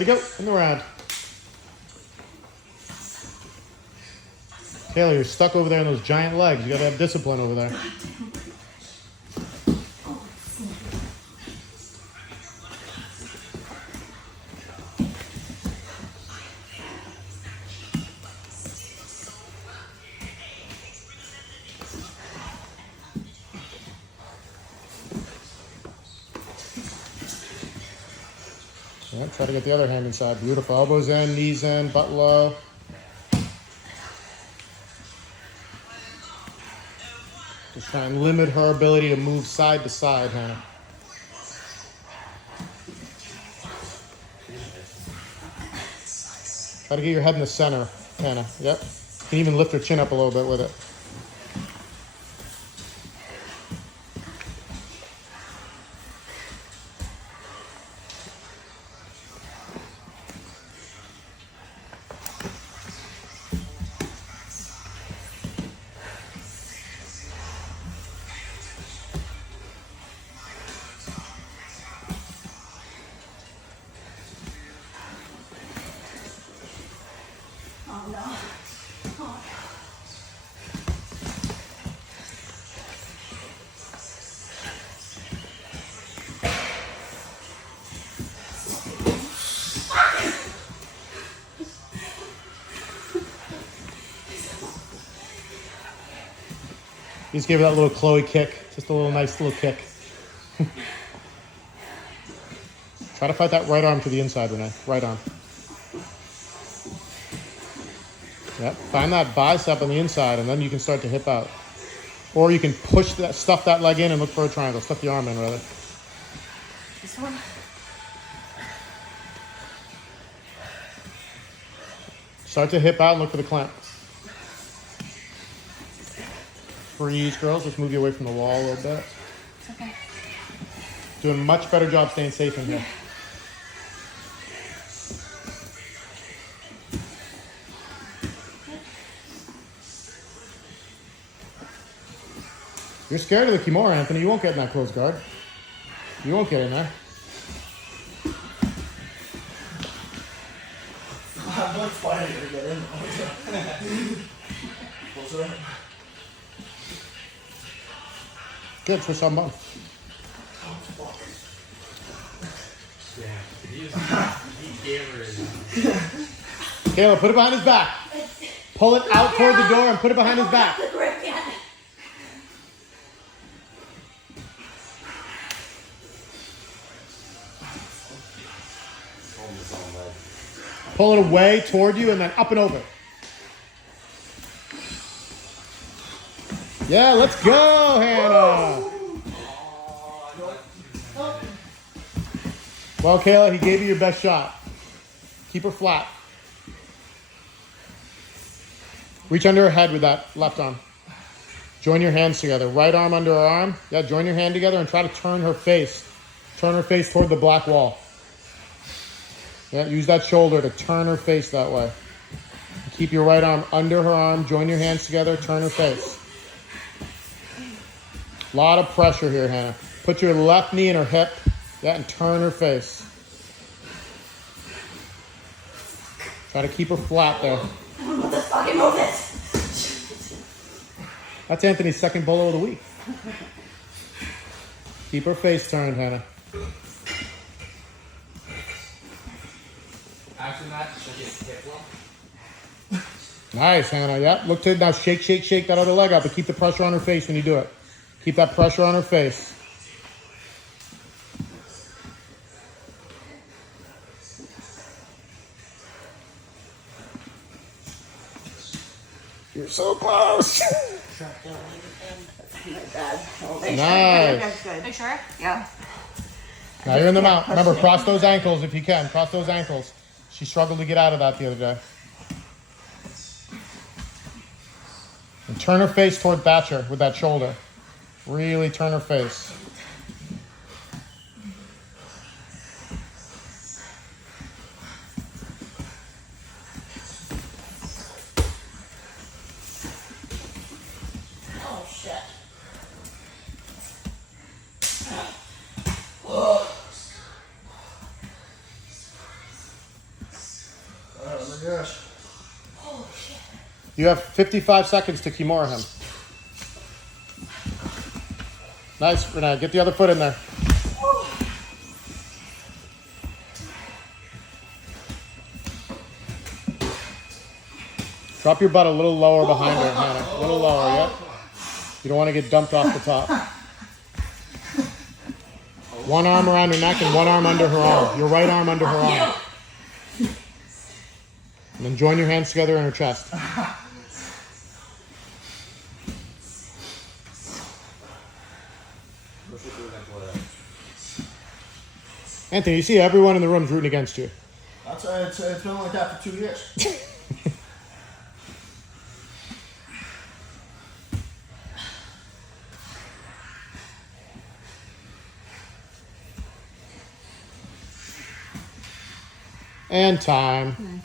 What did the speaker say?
We go in the round. Kayla, you're stuck over there in those giant legs. You gotta have discipline over there. Yeah, try to get the other hand inside. Beautiful. Elbows in, knees in, butt low. Just try and limit her ability to move side to side, Hannah. Try to get your head in the center, Hannah. Yep. You can even lift her chin up a little bit with it. Oh no. Oh. You just gave her that little Chloe kick. Just a little nice little kick. Try to fight that right arm to the inside, Renee. Right arm. Yep. Find that bicep on the inside, and then you can start to hip out. Or you can push that, stuff that leg in and look for a triangle. Stuff the arm in, rather. This one? Start to hip out and look for the clamp. Freeze, girls. Just move you away from the wall a little bit. It's okay. Doing a much better job staying safe in here. You're scared of the Kimura, Anthony. You won't get in that close guard. You won't get in there. I'm not fighting to get in. What's that? Good, switch on button. Kayla, put it behind his back. Pull it out toward the door and put it behind his back. The grip yet. Pull it away toward you and then up and over. Yeah, let's go, Hannah. Well, Kayla, he gave you your best shot. Keep her flat. Reach under her head with that left arm. Join your hands together. Right arm under her arm. Yeah, join your hand together and try to turn her face. Turn her face toward the black wall. Yeah, use that shoulder to turn her face that way. Keep your right arm under her arm. Join your hands together. Turn her face. A lot of pressure here, Hannah. Put your left knee in her hip. Yeah, and turn her face. Try to keep her flat there. I don't know what the fucking move is. That's Anthony's second bolo of the week. Keep her face turned, Hannah. After that, she'll get hip well. Nice, Hannah. Yep. Look to now shake, shake, shake that other leg up, but keep the pressure on her face when you do it. Keep that pressure on her face. You're so close. My bad. Nice. That's good. Are you sure? Yeah. Now you're in the mount. Remember, cross those ankles if you can. Cross those ankles. She struggled to get out of that the other day. And turn her face toward Thatcher with that shoulder. Really turn her face. Oh shit. gosh. You have 55 seconds to Kimura him. Nice, Renee. Get the other foot in there. Drop your butt a little lower behind her, Hannah. A little lower, yep. You don't want to get dumped off the top. One arm around her neck and one arm under her arm. Your right arm under her arm. And then join your hands together in her chest. Anthony, you see everyone in the room's rooting against you. That's it's been like that for 2 years. And time.